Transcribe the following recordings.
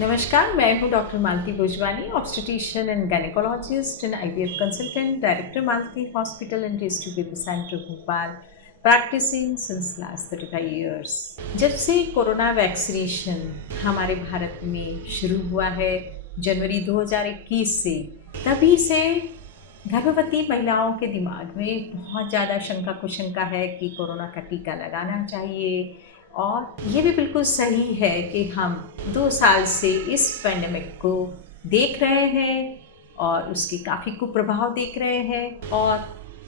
नमस्कार, मैं हूँ doctor Malti Bhojwani, obstetrician and gynaecologist and IVF consultant, director Malti hospital and test tube baby centre Bhopal, practising since last 35 years. जब से corona vaccination हमारे भारत में शुरू हुआ है जनवरी 2021 से, तभी से गर्भवती महिलाओं के दिमाग में बहुत ज़्यादा शंका कुशंका है कि कोरोना का टीका लगाना चाहिए। और ये भी बिल्कुल सही है कि हम 2 साल से इस पैंडेमिक को देख रहे हैं और उसके काफ़ी कुप्रभाव देख रहे हैं। और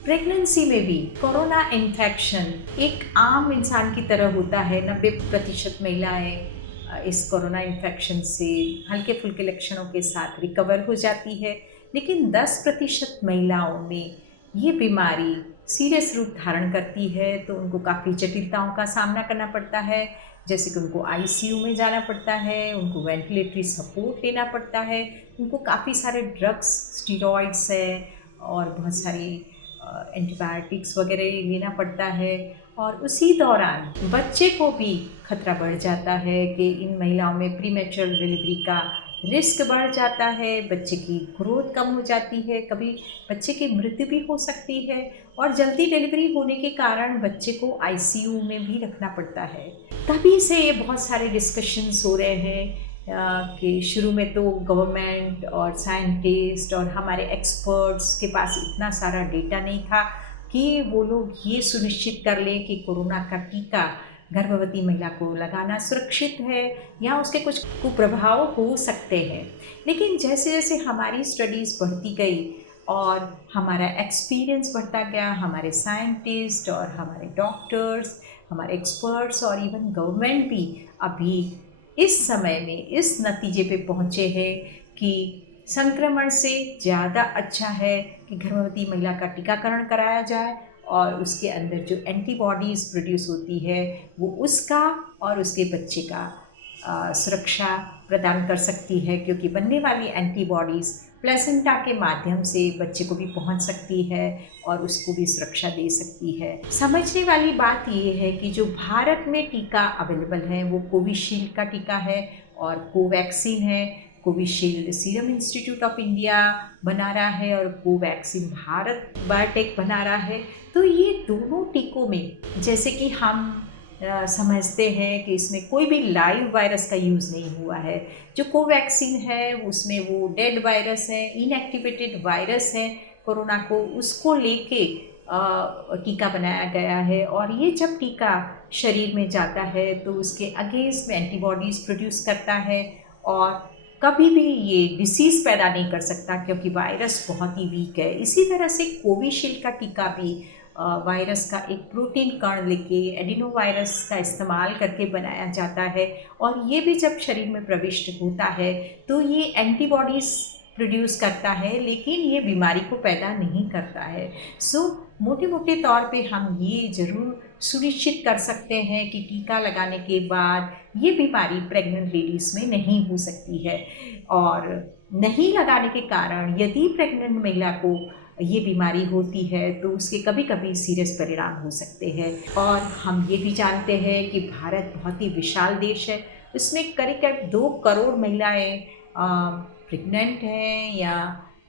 प्रेगनेंसी में भी कोरोना इन्फेक्शन एक आम इंसान की तरह होता है। 90% महिलाएं इस कोरोना इन्फेक्शन से हल्के फुल्के लक्षणों के साथ रिकवर हो जाती है, लेकिन 10% महिलाओं में ये बीमारी सीरियस रूप धारण करती है तो उनको काफ़ी जटिलताओं का सामना करना पड़ता है, जैसे कि उनको आईसीयू में जाना पड़ता है, उनको वेंटिलेटरी सपोर्ट लेना पड़ता है, उनको काफ़ी सारे ड्रग्स, स्टीरॉइड्स है और बहुत सारी एंटीबायोटिक्स वगैरह लेना पड़ता है। और उसी दौरान बच्चे को भी खतरा बढ़ जाता है कि इन महिलाओं में प्रीमेच्योर डिलीवरी का रिस्क बढ़ जाता है, बच्चे की ग्रोथ कम हो जाती है, कभी बच्चे की मृत्यु भी हो सकती है और जल्दी डिलीवरी होने के कारण बच्चे को आईसीयू में भी रखना पड़ता है। तभी से ये बहुत सारे डिस्कशंस हो रहे हैं कि शुरू में तो गवर्नमेंट और साइंटिस्ट और हमारे एक्सपर्ट्स के पास इतना सारा डेटा नहीं था कि वो लोग ये सुनिश्चित कर लें कि कोरोना का टीका गर्भवती महिला को लगाना सुरक्षित है या उसके कुछ कुप्रभाव हो सकते हैं। लेकिन जैसे जैसे हमारी स्टडीज़ बढ़ती गई और हमारा एक्सपीरियंस बढ़ता गया, हमारे साइंटिस्ट और हमारे डॉक्टर्स, हमारे एक्सपर्ट्स और इवन गवर्नमेंट भी अभी इस समय में इस नतीजे पे पहुँचे हैं कि संक्रमण से ज़्यादा अच्छा है कि गर्भवती महिला का टीकाकरण कराया जाए और उसके अंदर जो एंटीबॉडीज़ प्रोड्यूस होती है वो उसका और उसके बच्चे का सुरक्षा प्रदान कर सकती है, क्योंकि बनने वाली एंटीबॉडीज़ प्लेसेंटा के माध्यम से बच्चे को भी पहुंच सकती है और उसको भी सुरक्षा दे सकती है। समझने वाली बात ये है कि जो भारत में टीका अवेलेबल है वो कोविशील्ड का टीका है और कोवैक्सीन है। Covishield serum institute of India बना रहा है और कोवैक्सीन भारत बायोटेक बना रहा है। तो ये दोनों टीकों में जैसे कि हम समझते हैं कि इसमें कोई भी लाइव वायरस का यूज़ नहीं हुआ है। जो कोवैक्सीन है उसमें वो डेड वायरस है, इनएक्टिवेटेड वायरस है कोरोना को, उसको लेके टीका बनाया गया है। और ये जब टीका शरीर में जाता है तो उसके अगेंस्ट में एंटीबॉडीज़ प्रोड्यूस करता है और कभी भी ये डिसीज़ पैदा नहीं कर सकता, क्योंकि वायरस बहुत ही वीक है। इसी तरह से कोविशील्ड का टीका भी वायरस का एक प्रोटीन कण लेके एडिनो वायरस का इस्तेमाल करके बनाया जाता है और ये भी जब शरीर में प्रविष्ट होता है तो ये एंटीबॉडीज़ प्रोड्यूस करता है, लेकिन ये बीमारी को पैदा नहीं करता है। सो मोटे मोटे तौर पे हम ये ज़रूर सुनिश्चित कर सकते हैं कि टीका लगाने के बाद ये बीमारी प्रेग्नेंट लेडीज़ में नहीं हो सकती है। और नहीं लगाने के कारण यदि प्रेग्नेंट महिला को ये बीमारी होती है तो उसके कभी कभी सीरियस परिणाम हो सकते हैं। और हम ये भी जानते हैं कि भारत बहुत ही विशाल देश है, इसमें करीब करीब 2 करोड़ महिलाएं प्रेग्नेंट हैं या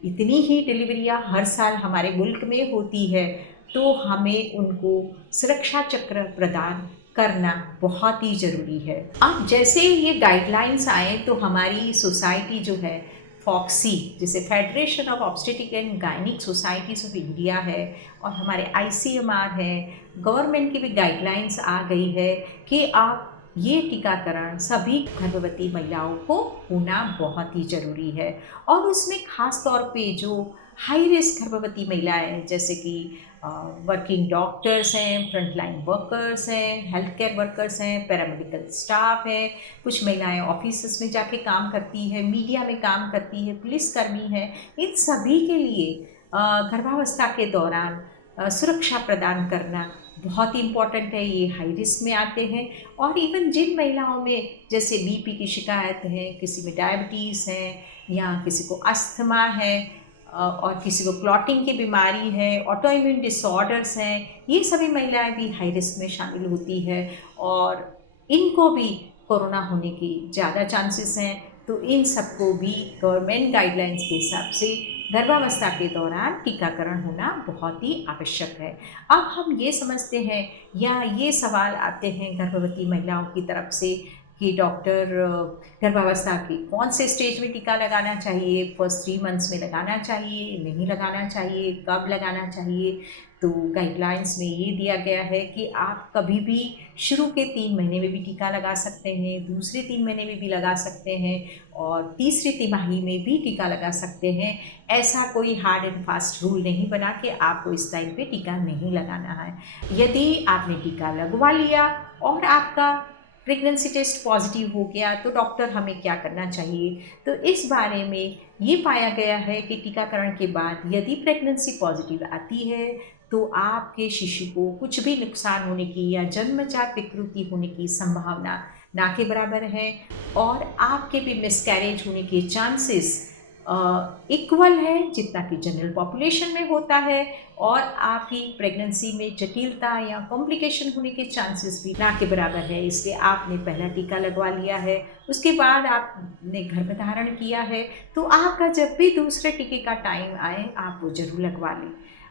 इतनी ही डिलीवरियां हर साल हमारे मुल्क में होती है। तो हमें उनको सुरक्षा चक्र प्रदान करना बहुत ही ज़रूरी है। अब जैसे ये गाइडलाइंस आए तो हमारी सोसाइटी जो है फॉक्सी, जिसे federation of obstetric and gynaec societies of India है, और हमारे आईसीएमआर है, गवर्नमेंट की भी गाइडलाइंस आ गई है कि आप ये टीकाकरण सभी गर्भवती महिलाओं को होना बहुत ही ज़रूरी है। और उसमें ख़ास तौर पे जो हाई रिस्क गर्भवती महिलाएं जैसे कि वर्किंग डॉक्टर्स हैं, फ्रंटलाइन वर्कर्स हैं, हेल्थ केयर वर्कर्स हैं, पैरामेडिकल स्टाफ है, कुछ महिलाएं ऑफिस में जाके काम करती है, मीडिया में काम करती है, पुलिसकर्मी है, इन सभी के लिए गर्भावस्था के दौरान सुरक्षा प्रदान करना बहुत ही इम्पॉर्टेंट है। ये हाई रिस्क में आते हैं। और इवन जिन महिलाओं में जैसे बीपी की शिकायत है, किसी में डायबिटीज़ है या किसी को अस्थमा है और किसी को क्लॉटिंग की बीमारी है, ऑटो इम्यून डिसऑर्डर्स हैं, ये सभी महिलाएं भी हाई रिस्क में शामिल होती है और इनको भी कोरोना होने की ज़्यादा चांसेस हैं। तो इन सबको भी गवर्नमेंट गाइडलाइंस के हिसाब से गर्भावस्था के दौरान टीकाकरण होना बहुत ही आवश्यक है। अब हम ये समझते हैं या ये सवाल आते हैं गर्भवती महिलाओं की तरफ से कि डॉक्टर गर्भावस्था के कौन से स्टेज में टीका लगाना चाहिए, फर्स्ट 3 मंथ्स में लगाना चाहिए, नहीं लगाना चाहिए, कब लगाना चाहिए। तो गाइडलाइंस में ये दिया गया है कि आप कभी भी शुरू के 3 महीने में भी टीका लगा सकते हैं, दूसरे 3 महीने में भी लगा सकते हैं और तीसरी तिमाही में भी टीका लगा सकते हैं। ऐसा कोई हार्ड एंड फास्ट रूल नहीं बना कि आपको इस टाइम पे टीका नहीं लगाना है। यदि आपने टीका लगवा लिया और आपका प्रेगनेंसी टेस्ट पॉजिटिव हो गया तो डॉक्टर हमें क्या करना चाहिए। तो इस बारे में ये पाया गया है कि टीकाकरण के बाद यदि प्रेगनेंसी पॉजिटिव आती है तो आपके शिशु को कुछ भी नुकसान होने की या जन्मजात विकृति होने की संभावना ना के बराबर है और आपके भी मिसकैरेज होने के चांसेस इक्वल है जितना कि जनरल पॉपुलेशन में होता है और आपकी प्रेगनेंसी में जटिलता या कॉम्प्लिकेशन होने के चांसेस भी ना के बराबर है। इसलिए आपने पहला टीका लगवा लिया है, उसके बाद आपने गर्भधारण किया है, तो आपका जब भी दूसरे टीके का टाइम आए आप वो जरूर लगवा लें।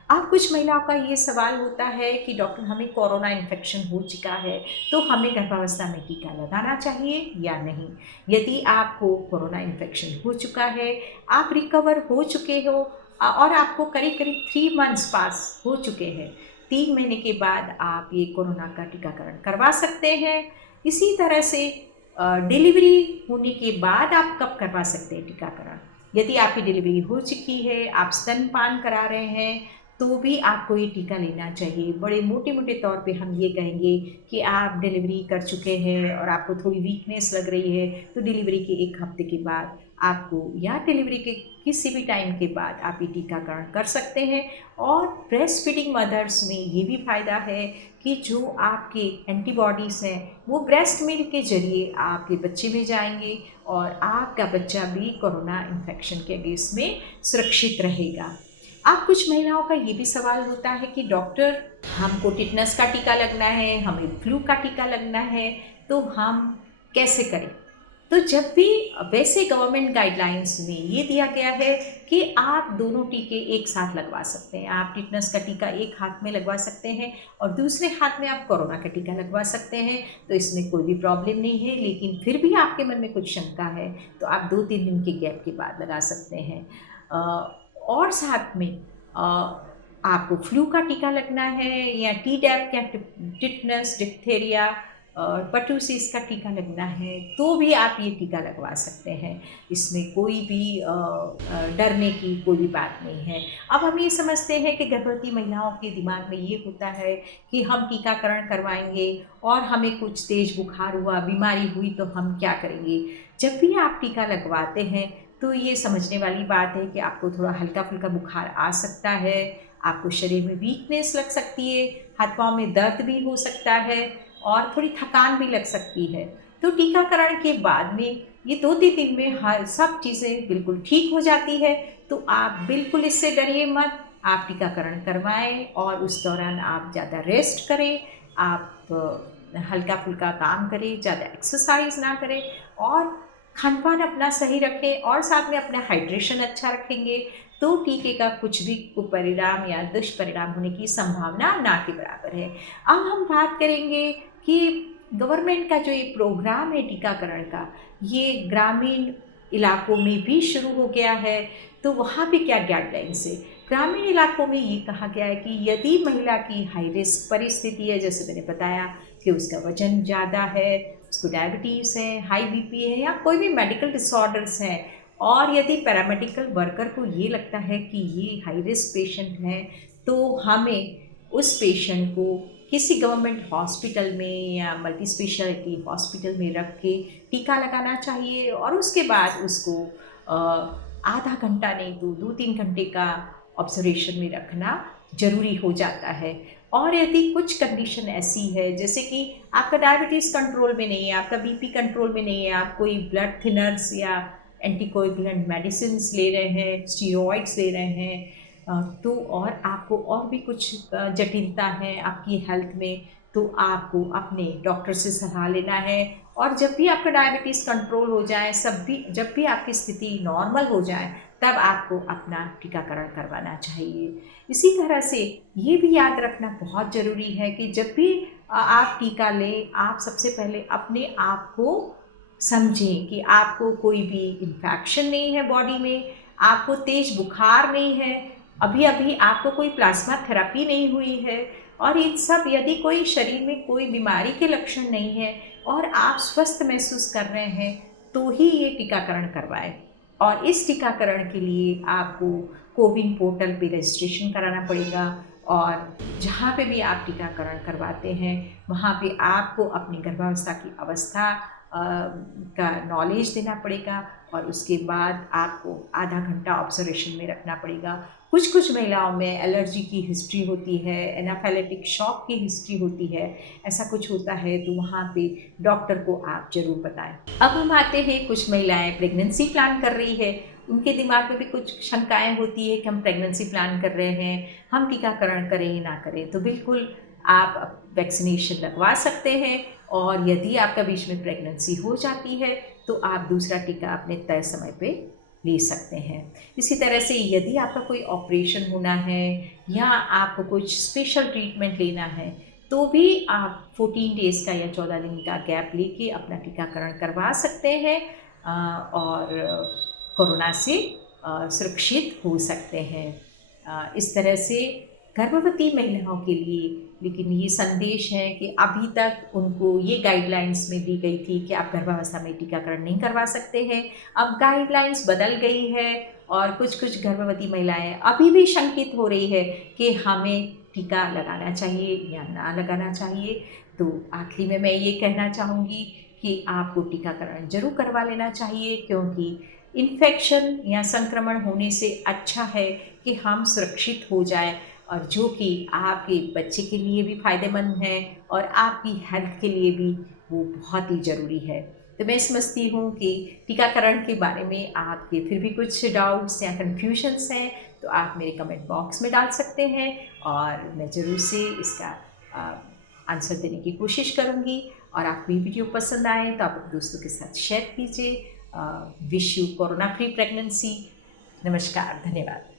अब कुछ महिलाओं का ये सवाल होता है कि डॉक्टर हमें कोरोना इन्फेक्शन हो चुका है तो हमें गर्भावस्था में टीका लगाना चाहिए या नहीं। यदि आपको कोरोना इन्फेक्शन हो चुका है, आप रिकवर हो चुके हो और आपको करीब करीब 3 मंथ्स पास हो चुके हैं, 3 महीने के बाद आप ये कोरोना का टीकाकरण करवा सकते हैं। इसी तरह से डिलीवरी होने के बाद आप कब करवा सकते हैं टीकाकरण। यदि आपकी डिलीवरी हो चुकी है, आप स्तनपान करा रहे हैं तो भी आपको ये टीका लेना चाहिए। बड़े मोटे मोटे तौर पे हम ये कहेंगे कि आप डिलीवरी कर चुके हैं और आपको थोड़ी वीकनेस लग रही है तो डिलीवरी के 1 हफ्ते के बाद आपको या डिलीवरी के किसी भी टाइम के बाद आप ये टीकाकरण कर सकते हैं। और ब्रेस्ट फीडिंग मदर्स में ये भी फ़ायदा है कि जो आपके एंटीबॉडीज़ हैं वो ब्रेस्ट मिल्क के ज़रिए आपके बच्चे में जाएंगे और आपका बच्चा भी कोरोना इन्फेक्शन के अगेंस्ट में सुरक्षित रहेगा। अब कुछ महिलाओं का ये भी सवाल होता है कि डॉक्टर हमको टिटनस का टीका लगना है, हमें फ्लू का टीका लगना है, तो हम कैसे करें। तो जब भी वैसे गवर्नमेंट गाइडलाइंस में ये दिया गया है कि आप दोनों टीके एक साथ लगवा सकते हैं। आप टिटनस का टीका एक हाथ में लगवा सकते हैं और दूसरे हाथ में आप कोरोना का टीका लगवा सकते हैं, तो इसमें कोई भी प्रॉब्लम नहीं है। लेकिन फिर भी आपके मन में कुछ शंका है तो आप 2-3 दिन के गैप के बाद लगा सकते हैं। और साथ में आपको फ्लू का टीका लगना है या टी-डैप या टिटनस, डिप्थेरिया और पर्टूसिस का टीका लगना है तो भी आप ये टीका लगवा सकते हैं। इसमें कोई भी डरने की कोई भी बात नहीं है। अब हम ये समझते हैं कि गर्भवती महिलाओं के दिमाग में ये होता है कि हम टीकाकरण करवाएंगे और हमें कुछ तेज बुखार हुआ, बीमारी हुई तो हम क्या करेंगे। जब भी आप टीका लगवाते हैं तो ये समझने वाली बात है कि आपको थोड़ा हल्का फुल्का बुखार आ सकता है, आपको शरीर में वीकनेस लग सकती है, हाथ पाँव में दर्द भी हो सकता है और थोड़ी थकान भी लग सकती है। तो टीकाकरण के बाद में ये 2-3 दिन में हर सब चीज़ें बिल्कुल ठीक हो जाती है। तो आप बिल्कुल इससे डरिए मत, आप टीकाकरण करवाएं और उस दौरान आप ज़्यादा रेस्ट करें, आप हल्का फुल्का काम करें, ज़्यादा एक्सरसाइज ना करें और खान पान अपना सही रखें और साथ में अपना हाइड्रेशन अच्छा रखेंगे तो टीके का कुछ भी कुपरिणाम या दुष्परिणाम होने की संभावना ना के बराबर है। अब हम बात करेंगे कि गवर्नमेंट का जो ये प्रोग्राम है टीकाकरण का, ये ग्रामीण इलाकों में भी शुरू हो गया है। तो वहाँ पे क्या गाइडलाइंस है। ग्रामीण इलाकों में ये कहा गया है कि यदि महिला की हाई रिस्क परिस्थिति है, जैसे मैंने बताया कि उसका वजन ज़्यादा है, उसको डायबिटीज़ है, हाई बीपी है या कोई भी मेडिकल डिसऑर्डर्स हैं और यदि पैरामेडिकल वर्कर को ये लगता है कि ये हाई रिस्क पेशेंट है तो हमें उस पेशेंट को किसी गवर्नमेंट हॉस्पिटल में या मल्टी स्पेशलिटी हॉस्पिटल में रख के टीका लगाना चाहिए और उसके बाद उसको आधा घंटा नहीं तो 2-3 घंटे का ऑब्जर्वेशन में रखना ज़रूरी हो जाता है। और यदि कुछ कंडीशन ऐसी है जैसे कि आपका डायबिटीज़ कंट्रोल में नहीं है, आपका बीपी कंट्रोल में नहीं है, आप कोई ब्लड थिनर्स या एंटीकोएगुलेंट मेडिसिन्स ले रहे हैं, स्टीरॉइड्स ले रहे हैं, तो और आपको और भी कुछ जटिलता है आपकी हेल्थ में, तो आपको अपने डॉक्टर से सलाह लेना है और जब भी आपका डायबिटीज़ कंट्रोल हो जाए, जब भी आपकी स्थिति नॉर्मल हो जाए, तब आपको अपना टीकाकरण करवाना चाहिए। इसी तरह से ये भी याद रखना बहुत ज़रूरी है कि जब भी आप टीका लें, आप सबसे पहले अपने आप को समझें कि आपको कोई भी इन्फेक्शन नहीं है बॉडी में, आपको तेज बुखार नहीं है, अभी-अभी आपको कोई प्लाज़्मा थेरेपी नहीं हुई है, और इन सब यदि कोई शरीर में कोई बीमारी के लक्षण नहीं है और आप स्वस्थ महसूस कर रहे हैं, तो ही ये टीकाकरण करवाएँ। और इस टीकाकरण के लिए आपको कोविन पोर्टल पे रजिस्ट्रेशन कराना पड़ेगा, और जहाँ पे भी आप टीकाकरण करवाते हैं, वहाँ पे आपको अपनी गर्भावस्था की अवस्था का नॉलेज देना पड़ेगा, और उसके बाद आपको आधा घंटा ऑब्जर्वेशन में रखना पड़ेगा। कुछ महिलाओं में एलर्जी की हिस्ट्री होती है, एनाफिलेटिक शॉक की हिस्ट्री होती है, ऐसा कुछ होता है तो वहाँ पे डॉक्टर को आप ज़रूर बताएं। अब हम आते हैं, कुछ महिलाएं प्रेगनेंसी प्लान कर रही है, उनके दिमाग में भी कुछ शंकाएं होती है कि हम प्रेगनेंसी प्लान कर रहे हैं, हम टीकाकरण करें या ना करें। तो बिल्कुल आप वैक्सीनेशन लगवा सकते हैं, और यदि आपका बीच में प्रेगनेंसी हो जाती है तो आप दूसरा टीका अपने तय समय पे ले सकते हैं। इसी तरह से यदि आपका कोई ऑपरेशन होना है या आपको कुछ स्पेशल ट्रीटमेंट लेना है, तो भी आप 14 डेज़ का या 14 दिन का गैप लेके अपना टीकाकरण करवा सकते हैं, और कोरोना से सुरक्षित हो सकते हैं। इस तरह से गर्भवती महिलाओं के लिए लेकिन ये संदेश है कि अभी तक उनको ये गाइडलाइंस में दी गई थी कि आप गर्भावस्था में टीकाकरण नहीं करवा सकते हैं। अब गाइडलाइंस बदल गई है, और कुछ गर्भवती महिलाएं अभी भी शंकित हो रही है कि हमें टीका लगाना चाहिए या ना लगाना चाहिए। तो आखिरी में मैं ये कहना चाहूँगी कि आपको टीकाकरण ज़रूर करवा लेना चाहिए, क्योंकि इन्फेक्शन या संक्रमण होने से अच्छा है कि हम सुरक्षित हो जाए, और जो कि आपके बच्चे के लिए भी फ़ायदेमंद है और आपकी हेल्थ के लिए भी वो बहुत ही ज़रूरी है। तो मैं समझती हूँ कि टीकाकरण के बारे में आपके फिर भी कुछ डाउट्स या कन्फ्यूजन्स हैं, तो आप मेरे कमेंट बॉक्स में डाल सकते हैं, और मैं ज़रूर से इसका आंसर देने की कोशिश करूँगी। और आपको ये वीडियो पसंद आए तो आप अपने दोस्तों के साथ शेयर कीजिए। Wish you corona free pregnancy. नमस्कार, धन्यवाद।